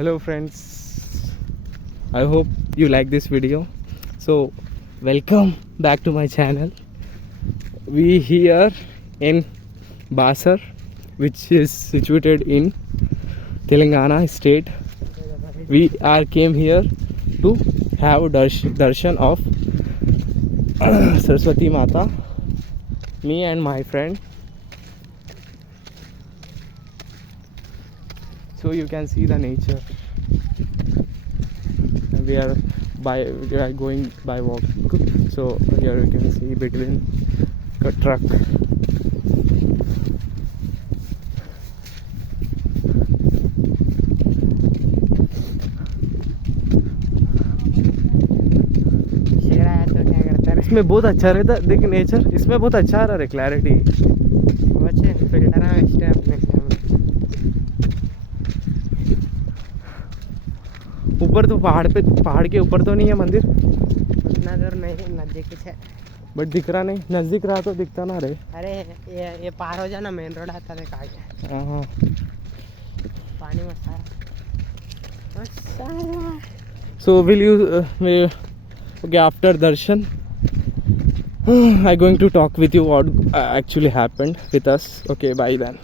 Hello friends, I hope you like this video. So welcome back to my channel. We here in Basar, which is situated in Telangana state. We are came here to have darshan of Saraswati Mata, me and my friend. So you can see the nature. We are going by walk. So here you can see between a truck. इसमें बहुत अच्छा रहता है, देख nature इसमें बहुत अच्छा आ रहा है, क्लैरिटी फिल्टर है अपने ऊपर तो पहाड़ के ऊपर तो नहीं है मंदिर, उतना दूर नहीं, नजदीक है बट दिख रहा नहीं, नजदीक रहा तो दिखता ना रे। अरे ये पार हो जाना, मेन रोड आता है कहाँ। हाँ पानी में सारा So will you okay, after darshan I going to talk with you what actually happened with us. Okay, bye then.